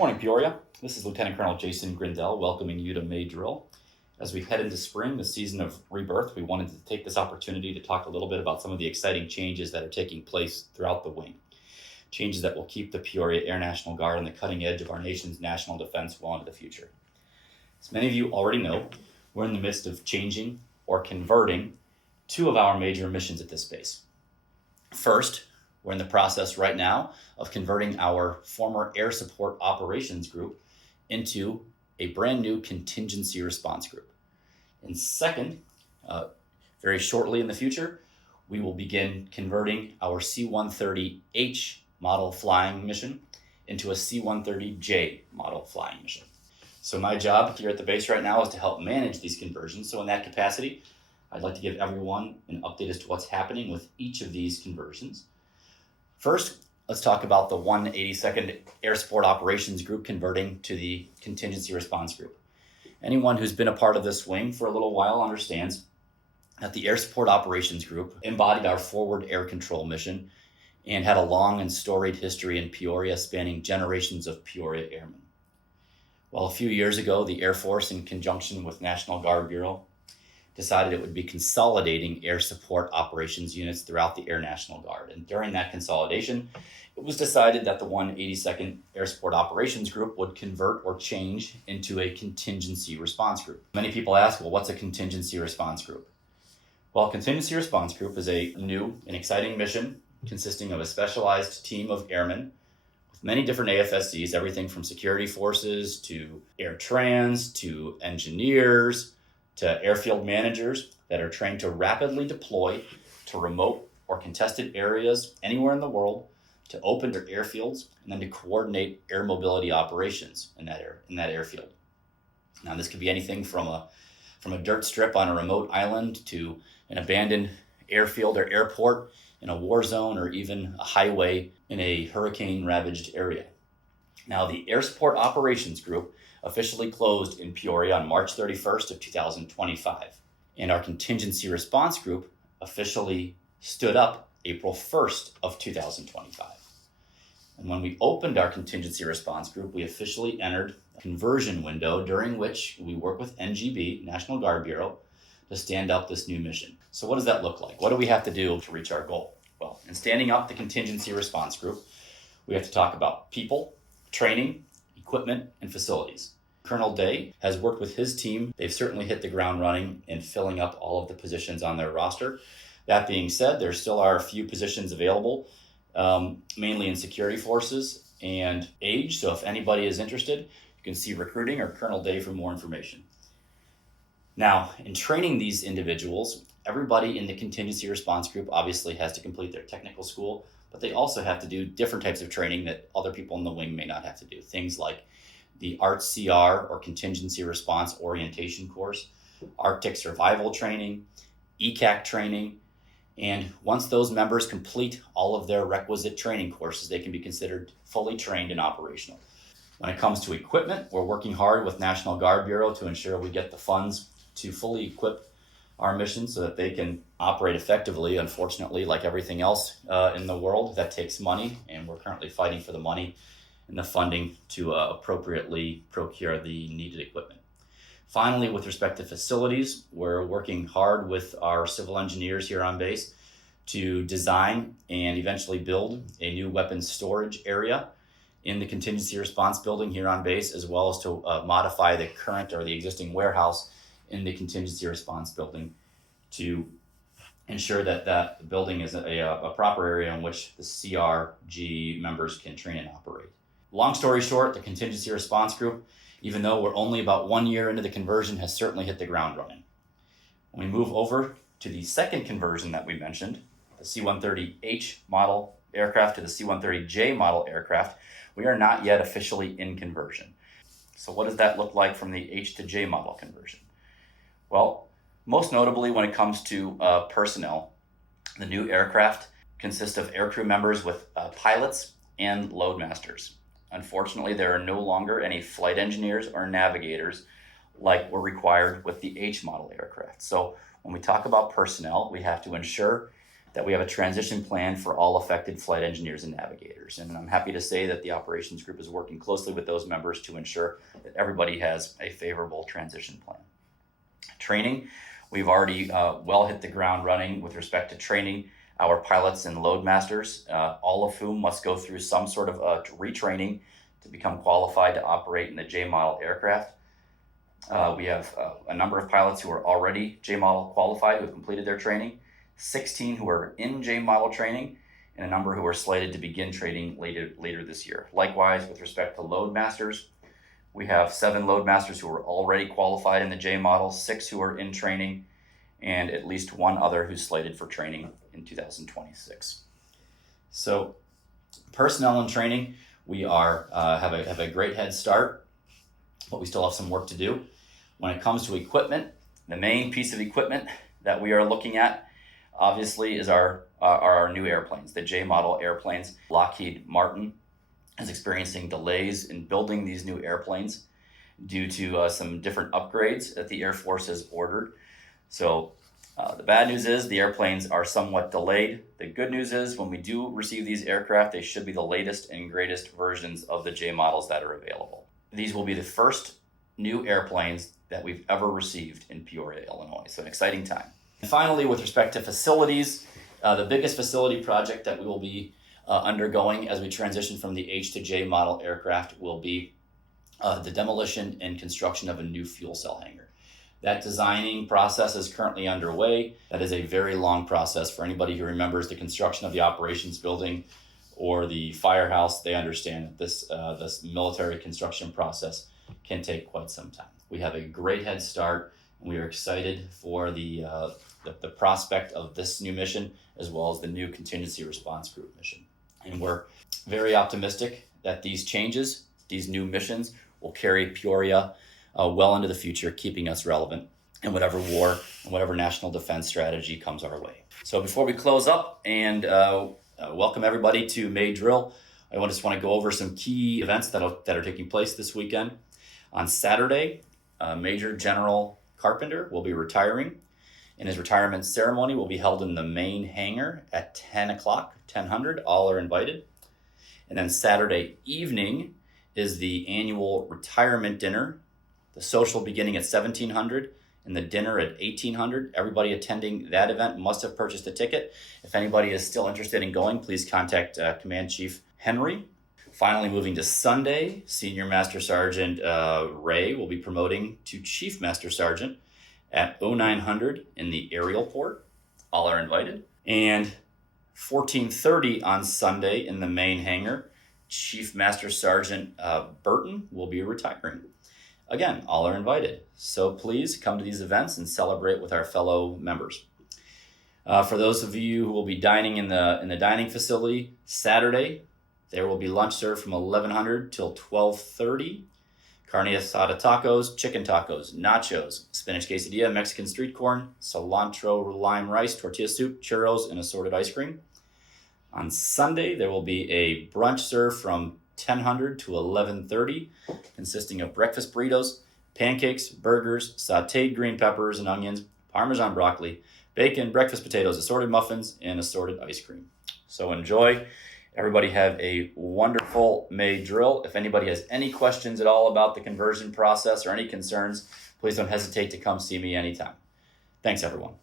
morning, Peoria. This is Lieutenant Colonel Jason Grindell welcoming you to May Drill. As we head into spring, the season of rebirth, we wanted to take this opportunity to talk a little bit about some of the exciting changes that are taking place throughout the wing. Changes that will keep the Peoria Air National Guard on the cutting edge of our nation's national defense well into the future. As many of you already know, we're in the midst of changing or converting two of our major missions at this base. First, we're in the process right now of converting our former Air Support Operations Group into a brand new contingency response group. And second, very shortly in the future, we will begin converting our C-130H model flying mission into a C-130J model flying mission. So my job here at the base right now is to help manage these conversions. So in that capacity, I'd like to give everyone an update as to what's happening with each of these conversions. First, let's talk about the 182nd Air Support Operations Group converting to the Contingency Response Group. Anyone who's been a part of this wing for a little while understands that the Air Support Operations Group embodied our forward air control mission and had a long and storied history in Peoria spanning generations of Peoria airmen. Well, a few years ago, the Air Force, in conjunction with National Guard Bureau, decided it would be consolidating air support operations units throughout the Air National Guard. And during that consolidation, it was decided that the 182nd Air Support Operations Group would convert or change into a contingency response group. Many people ask, well, what's a contingency response group? Well, a contingency response group is a new and exciting mission consisting of a specialized team of airmen with many different AFSCs, everything from security forces to air trans to engineers to airfield managers that are trained to rapidly deploy to remote or contested areas anywhere in the world, to open their airfields, and then to coordinate air mobility operations in that airfield. Now, this could be anything from a dirt strip on a remote island to an abandoned airfield or airport in a war zone, or even a highway in a hurricane-ravaged area. Now, the Air Support Operations Group officially closed in Peoria on March 31st of 2025. And our Contingency Response Group officially stood up April 1st of 2025. And when we opened our Contingency Response Group, we officially entered a conversion window during which we work with NGB, National Guard Bureau, to stand up this new mission. So what does that look like? What do we have to do to reach our goal? Well, in standing up the Contingency Response Group, we have to talk about people, training, equipment, and facilities. Colonel Day has worked with his team. They've certainly hit the ground running in filling up all of the positions on their roster. That being said, there still are a few positions available, mainly in security forces and age. So if anybody is interested, you can see recruiting or Colonel Day for more information. Now, in training these individuals, everybody in the contingency response group obviously has to complete their technical school, but they also have to do different types of training that other people in the wing may not have to do. Things like the ART-CR or Contingency Response Orientation course, Arctic Survival Training, ECAC training, and once those members complete all of their requisite training courses, they can be considered fully trained and operational. When it comes to equipment, we're working hard with National Guard Bureau to ensure we get the funds to fully equip our mission so that they can operate effectively. Unfortunately, like everything else in the world, that takes money, and we're currently fighting for the money and the funding to appropriately procure the needed equipment. Finally, with respect to facilities, we're working hard with our civil engineers here on base to design and eventually build a new weapons storage area in the contingency response building here on base, as well as to modify the current or the existing warehouse in the contingency response building to ensure that that building is a proper area in which the CRG members can train and operate. Long story short, the contingency response group, even though we're only about 1 year into the conversion, has certainly hit the ground running. When we move over to the second conversion that we mentioned, the C-130H model aircraft to the C-130J model aircraft, we are not yet officially in conversion. So what does that look like from the H to J model conversion? Well, most notably when it comes to personnel, the new aircraft consists of aircrew members with pilots and loadmasters. Unfortunately, there are no longer any flight engineers or navigators like were required with the H model aircraft. So when we talk about personnel, we have to ensure that we have a transition plan for all affected flight engineers and navigators. And I'm happy to say that the operations group is working closely with those members to ensure that everybody has a favorable transition plan. Training, we've already well hit the ground running with respect to training our pilots and load masters, all of whom must go through some sort of retraining to become qualified to operate in the J model aircraft. We have a number of pilots who are already J model qualified who have completed their training, 16 who are in J model training, and a number who are slated to begin training later this year. Likewise, with respect to load masters, we have 7 load masters who are already qualified in the J model, 6 who are in training, and at least 1 other who's slated for training in 2026. So, personnel and training, we have a great head start, but we still have some work to do. When it comes to equipment, the main piece of equipment that we are looking at, obviously, is our new airplanes, the J model airplanes. Lockheed Martin is experiencing delays in building these new airplanes due to some different upgrades that the Air Force has ordered. So the bad news is the airplanes are somewhat delayed. The good news is when we do receive these aircraft, they should be the latest and greatest versions of the J models that are available. These will be the first new airplanes that we've ever received in Peoria, Illinois. So an exciting time. And finally, with respect to facilities, the biggest facility project that we will be undergoing as we transition from the H to J model aircraft will be the demolition and construction of a new fuel cell hangar. That designing process is currently underway. That is a very long process. For anybody who remembers the construction of the operations building or the firehouse, they understand that this military construction process can take quite some time. We have a great head start, and we are excited for the prospect of this new mission, as well as the new contingency response group mission. And we're very optimistic that these changes, these new missions, will carry Peoria well into the future, keeping us relevant in whatever war and whatever national defense strategy comes our way. So before we close up and welcome everybody to May Drill, I just want to go over some key events that are taking place this weekend. On Saturday, Major General Carpenter will be retiring, and his retirement ceremony will be held in the main hangar at 10 o'clock, 10:00. All are invited. And then Saturday evening is the annual retirement dinner, the social beginning at 1700 and the dinner at 1800. Everybody attending that event must have purchased a ticket. If anybody is still interested in going, please contact Command Chief Henry. Finally, moving to Sunday, Senior Master Sergeant Ray will be promoting to Chief Master Sergeant at 0900 in the aerial port. All are invited. And 14:30 on Sunday in the main hangar, Chief Master Sergeant Burton will be retiring. Again, all are invited. So please come to these events and celebrate with our fellow members. For those of you who will be dining in the dining facility, Saturday, there will be lunch served from 1100 till 12:30. Carne asada tacos, chicken tacos, nachos, spinach quesadilla, Mexican street corn, cilantro lime rice, tortilla soup, churros, and assorted ice cream. On Sunday, there will be a brunch served from 1000 to 11:30, consisting of breakfast burritos, pancakes, burgers, sauteed green peppers and onions, Parmesan broccoli, bacon, breakfast potatoes, assorted muffins, and assorted ice cream. So enjoy. Everybody have a wonderful May drill. If anybody has any questions at all about the conversion process or any concerns, please don't hesitate to come see me anytime. Thanks, everyone.